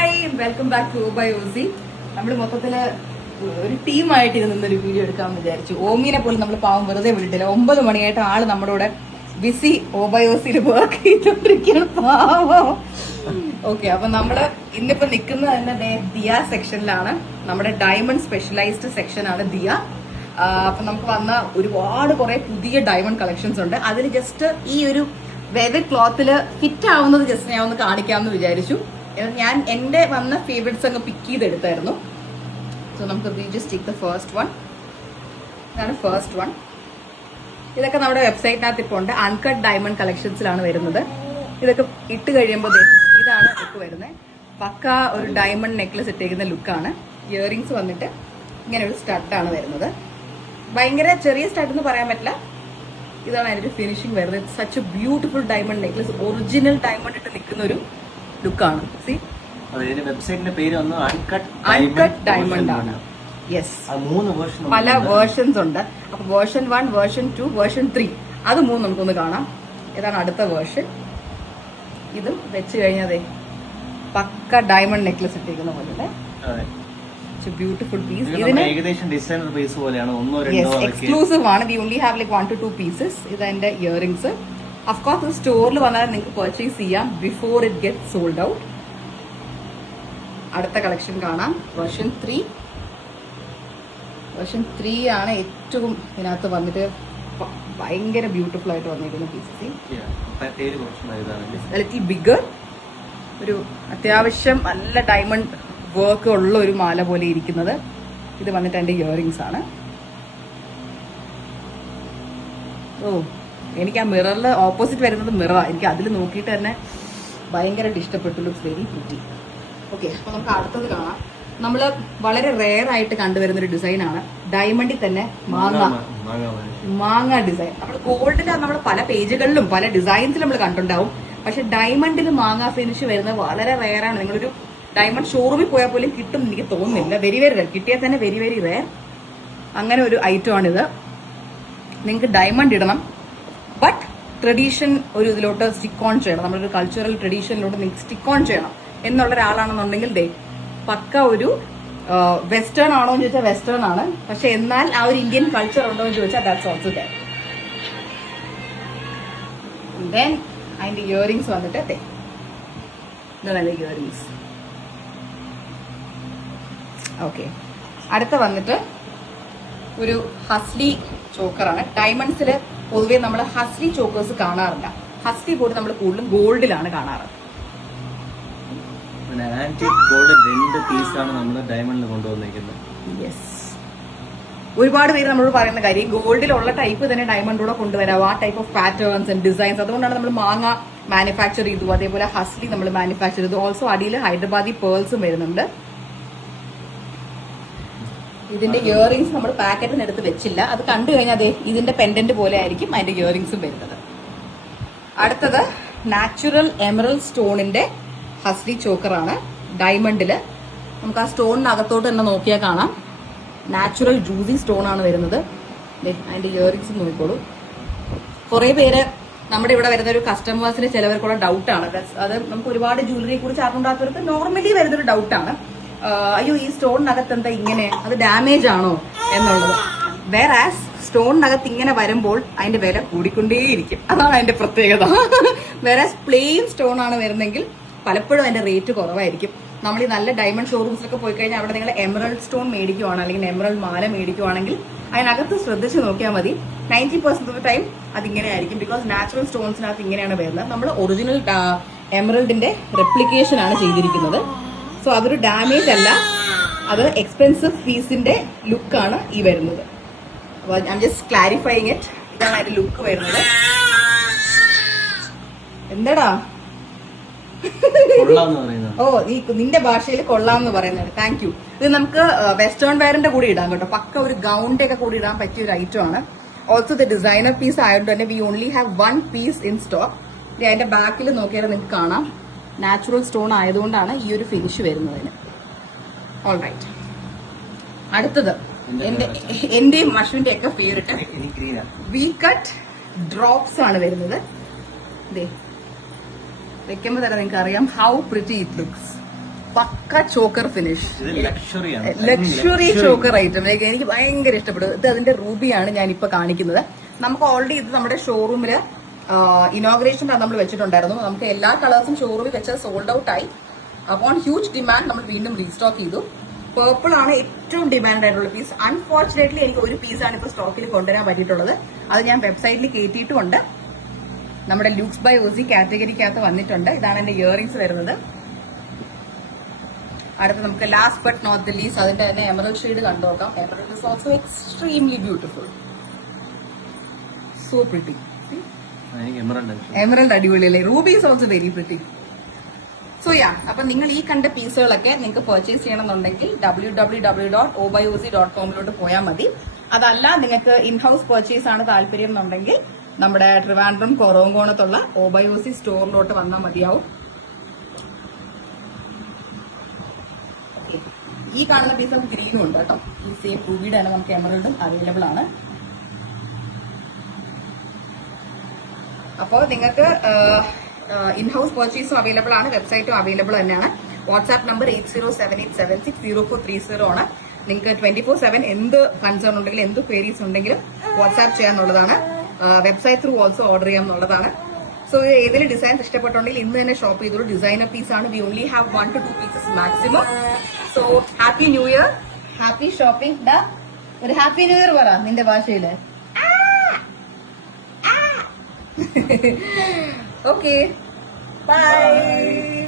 Hi welcome back to ബൈ ഓസി. നമ്മൾ മൊത്തത്തില് ഒരു ടീമായിട്ട് ഇരുന്നൊരു വീഡിയോ എടുക്കാമെന്ന് വിചാരിച്ചു. ഓമീനെ പോലും നമ്മൾ പാവം വെറുതെ വിട്ടിട്ടില്ല. 9 മണിയായിട്ട് ആള് നമ്മുടെ കൂടെ ബിസി ഓബയോസിൽ വർക്ക് ചെയ്തോണ്ടിരിക്കുകയാണ് പാവം. ഓക്കെ, അപ്പൊ നമ്മള് ഇന്നിപ്പോ നിൽക്കുന്നത് തന്നെ ദിയ സെക്ഷനിലാണ്. നമ്മുടെ ഡയമണ്ട് സ്പെഷ്യലൈസ്ഡ് സെക്ഷനാണ് ദിയ. അപ്പൊ നമുക്ക് വന്ന ഒരുപാട് കുറെ പുതിയ ഡയമണ്ട് കളക്ഷൻസ് ഉണ്ട്. അതിൽ ജസ്റ്റ് ഈ ഒരു വെതർ ക്ലോത്തില് ഫിറ്റ് ആവുന്നത് ജസ്റ്റ് ഞാൻ ഒന്ന് കാണിക്കാമെന്ന് വിചാരിച്ചു. ഞാൻ എന്റെ വന്ന ഫേവറേറ്റ്സ് അങ്ങ് പിക്ക് ചെയ്തെടുത്തായിരുന്നു. സോ നമുക്ക് just take the first one. ഇതാണ് ഫസ്റ്റ് വൺ. ഇതൊക്കെ നമ്മുടെ വെബ്സൈറ്റിനകത്ത് ഇപ്പോൾ ഉണ്ട്. അൺകട്ട് ഡയമണ്ട് കളക്ഷൻസിലാണ് വരുന്നത്. ഇതൊക്കെ ഇട്ട് കഴിയുമ്പോൾ ഇതാണ് ലുക്ക് വരുന്നത്. പക്ക ഒരു ഡയമണ്ട് നെക്ലസ് ഇട്ടേക്കുന്ന ലുക്കാണ്. ഇയറിങ്സ് വന്നിട്ട് ഇങ്ങനെ ഒരു സ്റ്റഡാണ് വരുന്നത്. ഭയങ്കര ചെറിയ സ്റ്റഡ് എന്ന് പറയാൻ പറ്റില്ല. ഇതാണ് അതിന്റെ ഫിനിഷിംഗ് വരുന്നത്. Such A beautiful diamond necklace. Original diamond ഇട്ട് നിൽക്കുന്ന ഒരു ലുക്കാണ്. സി, വെബ്സൈറ്റിന്റെ പേര് അൺകട്ട് ഡയമണ്ട് ആണ്. യെസ്, പല വേർഷൻസ് ഉണ്ട്. അപ്പൊ വേർഷൻ 1, വേർഷൻ 2, വേർഷൻ 3 അത് 3 നമുക്കൊന്ന് കാണാം. ഇതാണ് അടുത്ത വേർഷൻ. ഇതും വെച്ച് കഴിഞ്ഞതേ പക്ക ഡയമണ്ട് നെക്ലസ് ഇട്ടിരിക്കുന്ന പോലെ ബ്യൂട്ടിഫുൾ പീസ്. ഇതിന് എക്സ്ക്ലൂസീവ് ആണ്. We only have like 1 to 2 pieces. ഇത് എന്റെ ഇയറിംഗ്സ്. അഫ്കോഴ്സ് സ്റ്റോറിൽ വന്നാൽ നിങ്ങൾക്ക് പർച്ചേസ് ചെയ്യാം before it get sold out. അടുത്ത കളക്ഷൻ കാണാം. വേർഷൻ 3. വേർഷൻ 3 ആണ് ഏറ്റവും ഇതിനകത്ത് വന്നിട്ട് ഭയങ്കര ബ്യൂട്ടിഫുൾ ആയിട്ട് വന്നിരിക്കുന്ന പീസസ്. ലിറ്റിൽ ബിഗർ, ഒരു അത്യാവശ്യം നല്ല ഡയമണ്ട് വർക്ക് ഉള്ള ഒരു മാല പോലെ ഇരിക്കുന്നത്. ഇത് വന്നിട്ട് എന്റെ ഇയറിംഗ്സ് ആണ്. ഓ, എനിക്ക് ആ മിററിൽ ഓപ്പോസിറ്റ് വരുന്നത് മിററാണ്. എനിക്ക് അതിൽ നോക്കിയിട്ട് തന്നെ ഭയങ്കരമായിട്ട് ഇഷ്ടപ്പെട്ടു. Looks very pretty. ഓക്കെ, അപ്പൊ നമുക്ക് അടുത്തത് കാണാം. നമ്മള് വളരെ റെയർ ആയിട്ട് കണ്ടുവരുന്ന ഒരു ഡിസൈനാണ്. ഡയമണ്ടിൽ തന്നെ മാങ്ങ ഡിസൈൻ. നമ്മൾ ഗോൾഡിൽ നമ്മൾ പല പേജുകളിലും പല ഡിസൈൻസിലും നമ്മൾ കണ്ടിട്ടുണ്ടാവും. പക്ഷെ ഡയമണ്ടിൽ മാങ്ങ ഫിനിഷ് വരുന്നത് വളരെ റെയർ ആണ്. നിങ്ങളൊരു ഡയമണ്ട് ഷോറൂമിൽ പോയാൽ പോലും കിട്ടും എനിക്ക് തോന്നുന്നില്ല. Very very rare. കിട്ടിയാൽ തന്നെ വെരി വെരി റെയർ. അങ്ങനെ ഒരു ഐറ്റം ആണിത്. നിങ്ങൾക്ക് ഡയമണ്ട് ഇടണം, ബട്ട് ട്രഡീഷൻ ഒരു ഇതിലോട്ട് സ്റ്റിക്ക് ഓൺ ചെയ്യണം. നമ്മളൊരു കൾച്ചറൽ ട്രഡീഷനിലോട്ട് നിങ്ങൾക്ക് സ്റ്റിക്ക് ഓൺ ചെയ്യണം എന്നുള്ള ഒരാളാണെന്നുണ്ടെങ്കിൽ പക്ക ഒരു വെസ്റ്റേൺ ആണോ എന്ന് ചോദിച്ചാൽ വെസ്റ്റേൺ ആണ്. പക്ഷെ എന്നാൽ ആ ഒരു ഇന്ത്യൻ കൾച്ചർ ഉണ്ടോ എന്ന് ചോദിച്ചാൽ ദാറ്റ്സ് ഓൾസോ ദെയർ. ദെൻ അതിന്റെ ഇയറിംഗ്സ് വന്നിട്ട് ഇതാണ് അതിന്റെ ഇയറിംഗ്സ്. ഓക്കെ, അടുത്ത വന്നിട്ട് ഒരു ഹസ്ലി ചോക്കറാണ്. ഡയമണ്ട്സിൽ പൊതുവെ നമ്മൾ ഹസ്ലി ചോക്കേഴ്സ് കാണാറില്ല. ഹസ്ലി പോയിട്ട് നമ്മൾ കൂടുതലും ഗോൾഡിലാണ് കാണാറ്. ഒരുപാട് പേര് നമ്മളോട് പറയുന്ന കാര്യം ഗോൾഡിലുള്ള ടൈപ്പ് തന്നെ ഡയമണ്ടിലൂടെ കൊണ്ടുവരാം. ആ type of patterns and designs. അതുകൊണ്ടാണ് നമ്മൾ മാങ്ങ മാനുഫാക്ചർ ചെയ്തു. അതേപോലെ ഹസ്ലി നമ്മൾ മാനുഫാക്ചർ ചെയ്തു. ഓൾസോ അടിയിൽ ഹൈദരാബാദി പേൾസും വരുന്നുണ്ട്. ഇതിന്റെ ഇയറിംഗ്സ് നമ്മൾ പാക്കറ്റിന് എടുത്ത് വെച്ചില്ല. അത് കണ്ടു കഴിഞ്ഞാൽ അതെ ഇതിന്റെ പെൻഡന്റ് പോലെ ആയിരിക്കും അതിന്റെ ഇയറിംഗ്സും വരുന്നത്. അടുത്തത് നാച്ചുറൽ എമറൽഡ് സ്റ്റോണിന്റെ ഹസ്ലി ചോക്കറാണ്. ഡയമണ്ടില് നമുക്ക് ആ സ്റ്റോണിനകത്തോട്ട് തന്നെ നോക്കിയാൽ കാണാം നാച്ചുറൽ ജ്യൂസി സ്റ്റോൺ ആണ് വരുന്നത്. അതിന്റെ ഇയറിംഗ്സ് നോക്കിക്കോളൂ. കുറെ പേര് നമ്മുടെ ഇവിടെ വരുന്ന ഒരു കസ്റ്റമേഴ്സിന് ചിലവർക്കുള്ള ഡൗട്ടാണ്. അത് നമുക്ക് ഒരുപാട് ജ്വല്ലറിയെ കുറിച്ച് അറിഞ്ഞാത്തവർക്ക് നോർമലി വരുന്നൊരു ഡൗട്ടാണ്. അയ്യോ, ഈ സ്റ്റോണിനകത്ത് എന്താ ഇങ്ങനെ, അത് ഡാമേജ് ആണോ എന്നുള്ളത്. വേറാസ് സ്റ്റോണിനകത്ത് ഇങ്ങനെ വരുമ്പോൾ അതിന്റെ വില കൂടിക്കൊണ്ടേയിരിക്കും. അതാണ് അതിന്റെ പ്രത്യേകത. വേറാസ് പ്ലെയിൻ സ്റ്റോൺ ആണ് വരുന്നെങ്കിൽ പലപ്പോഴും അതിന്റെ റേറ്റ് കുറവായിരിക്കും. നമ്മൾ ഈ നല്ല ഡയമണ്ട് ഷോറൂംസിലൊക്കെ പോയി കഴിഞ്ഞാൽ അവിടെ നിങ്ങൾ എമറൽഡ് സ്റ്റോൺ മേടിക്കുവാണ് അല്ലെങ്കിൽ എമറൽഡ് മാല മേടിക്കുവാണെങ്കിൽ അതിനകത്ത് ശ്രദ്ധിച്ച് നോക്കിയാൽ മതി. 90% ഓഫ് ദ ടൈം അതിങ്ങനെ ആയിരിക്കും. ബിക്കോസ് നാച്ചുറൽ സ്റ്റോൺസിനകത്ത് ഇങ്ങനെയാണ് വരുന്നത്. നമ്മൾ ഒറിജിനൽ എമറൽഡിന്റെ റെപ്ലിക്കേഷൻ ആണ് ചെയ്തിരിക്കുന്നത്. സോ അതൊരു ഡാമേജ് അല്ല, അത് എക്സ്പെൻസീവ് പീസിന്റെ ലുക്കാണ് ഈ വരുന്നത്. I am just clarifying it. ഇതാണ് അതിന്റെ ലുക്ക് വരുന്നത്. എന്താടാ ഓ, നിന്റെ ഭാഷയിൽ കൊള്ളാമെന്ന് പറയുന്നത്. Thank you. ഇത് നമുക്ക് വെസ്റ്റേൺ വെയറിന്റെ കൂടെ ഇടാം കേട്ടോ. പക്ക ഒരു ഗൗണിന്റെ ഒക്കെ കൂടി ഇടാൻ പറ്റിയ ഒരു ഐറ്റം ആണ്. ഓൾസോ ഇത് ഡിസൈനർ പീസ് ആയതുകൊണ്ട് തന്നെ V only have 1 piece in stock. അതിന്റെ ബാക്കിൽ നോക്കിയാൽ നിങ്ങൾക്ക് കാണാം നാച്ചുറൽ സ്റ്റോൺ ആയതുകൊണ്ടാണ് ഈ ഒരു ഫിനിഷ് വരുന്നതിന്. ഓൾ റൈറ്റ്, അടുത്തത് എന്റെയും മഷുവിന്റെ ഒക്കെ ഫേവറേറ്റ് വി കട്ട് ഡ്രോപ്സ് ആണ് വരുന്നത്. വെക്കുമ്പോൾ തന്നെ നിങ്ങൾക്ക് അറിയാം ഹൗ പ്രിറ്റി ഇറ്റ് ലുക്സ്. പക്ക ചോക്കർ ഫിനിഷ്, ഇത് ലക്ഷറിയാണ്. Luxury choker item. എനിക്ക് ഭയങ്കര ഇഷ്ടപ്പെടും. ഇത് അതിന്റെ റൂബിയാണ് ഞാൻ ഇപ്പൊ കാണിക്കുന്നത്. നമുക്ക് ഓൾറെഡി ഇത് നമ്മുടെ ഷോറൂമില് ഇനോഗ്രേഷൻ നമ്മൾ വെച്ചിട്ടുണ്ടായിരുന്നു. നമുക്ക് എല്ലാ കളേഴ്സും ഷോറൂമിൽ വെച്ച് സോൾഡ് ഔട്ട് ആയി. അപ്പോൾ ഹ്യൂജ് ഡിമാൻഡ് നമ്മൾ വീണ്ടും റീസ്റ്റോക്ക് ചെയ്തു. പേർപ്പിൾ ആണ് ഏറ്റവും ഡിമാൻഡ് ആയിട്ടുള്ള പീസ്. അൺഫോർച്ചുനേറ്റ്ലി എനിക്ക് ഒരു പീസാണ് ഇപ്പൊ സ്റ്റോക്കിൽ കൊണ്ടുവരാൻ പറ്റിയിട്ടുള്ളത്. അത് ഞാൻ വെബ്സൈറ്റിൽ കയറ്റിയിട്ടുമുണ്ട്. നമ്മുടെ ലൂക്സ് ബൈ ഓസി കാറ്റഗറിക്കകത്ത് വന്നിട്ടുണ്ട്. ഇതാണ് എന്റെ ഇയറിംഗ്സ് വരുന്നത്. അടുത്ത് നമുക്ക് last but not the least അതിന്റെ തന്നെ എമറൽഡ് ഷെയ്ഡ് കണ്ടു നോക്കാം. Emerald is also extremely beautiful, so pretty. Emerald അടിപൊളിയല്ലേ? Ruby is also very pretty. So yeah, അപ്പൊ നിങ്ങൾ ഈ കണ്ട പീസുകളൊക്കെ നിങ്ങൾക്ക് പർച്ചേസ് ചെയ്യണമെന്നുണ്ടെങ്കിൽ www.obyOZ.com പോയാൽ മതി. അതല്ല നിങ്ങൾക്ക് ഇൻഹൌസ് പർച്ചേസ് ആണ് താല്പര്യം എന്നുണ്ടെങ്കിൽ നമ്മുടെ ട്രിവാൻഡ്രം കൊറോങ്കോണത്തുള്ള ഓബയോസി സ്റ്റോറിലോട്ട് വന്നാൽ മതിയാവും. ഈ കാണുന്ന പീസ് നമുക്ക് ഗ്രീനും ഉണ്ട് കേട്ടോ. ഈ സെയിം റൂബിയുടെ തന്നെ നമുക്ക് എമറൽഡും അവൈലബിൾ ആണ്. അപ്പോൾ നിങ്ങൾക്ക് ഇൻഹൌസ് പർച്ചേസും അവൈലബിൾ ആണ്, വെബ്സൈറ്റും അവൈലബിൾ തന്നെയാണ്. വാട്സ്ആപ്പ് നമ്പർ 8078760430 ആണ്. നിങ്ങൾക്ക് 24/7 എന്ത് കൺസേൺ ഉണ്ടെങ്കിലും എന്ത് ക്വയറീസ് ഉണ്ടെങ്കിലും വാട്സ്ആപ്പ് ചെയ്യാന്നുള്ളതാണ്. വെബ്സൈറ്റ് ത്രൂ ഓൾസോ ഓർഡർ ചെയ്യാന്നുള്ളതാണ്. സോ ഇത് ഏതെങ്കിലും ഡിസൈൻസ് ഇഷ്ടപ്പെട്ടുണ്ടെങ്കിൽ ഇന്ന് തന്നെ ഷോപ്പ് ചെയ്തോളൂ. ഡിസൈനർ പീസ് ആണ്. We only have 1 to 2 pieces maximum. So happy new year, happy shopping. ഒരു ഹാപ്പി ന്യൂ ഇയർ പറ നിന്റെ ഭാഷയില്. Okay. Bye.